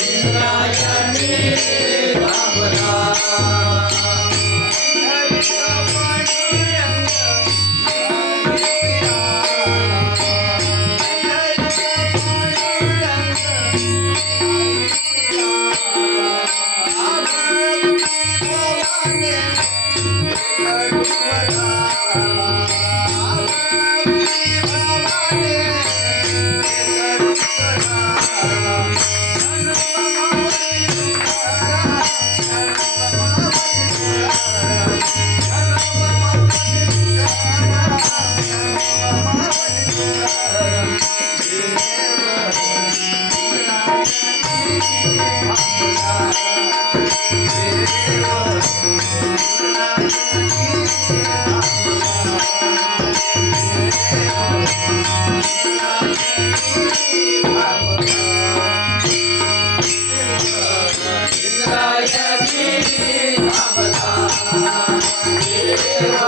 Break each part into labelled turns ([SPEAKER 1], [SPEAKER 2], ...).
[SPEAKER 1] Thank you. Yeah.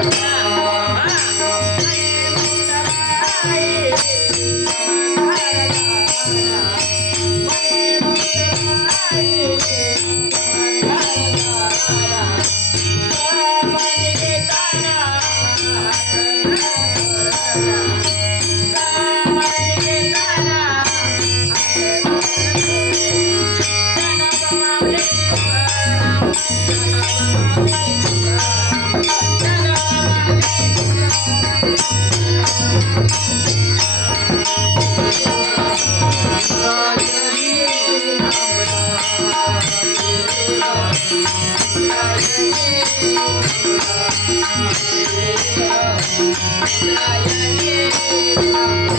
[SPEAKER 1] Yeah. Yeah.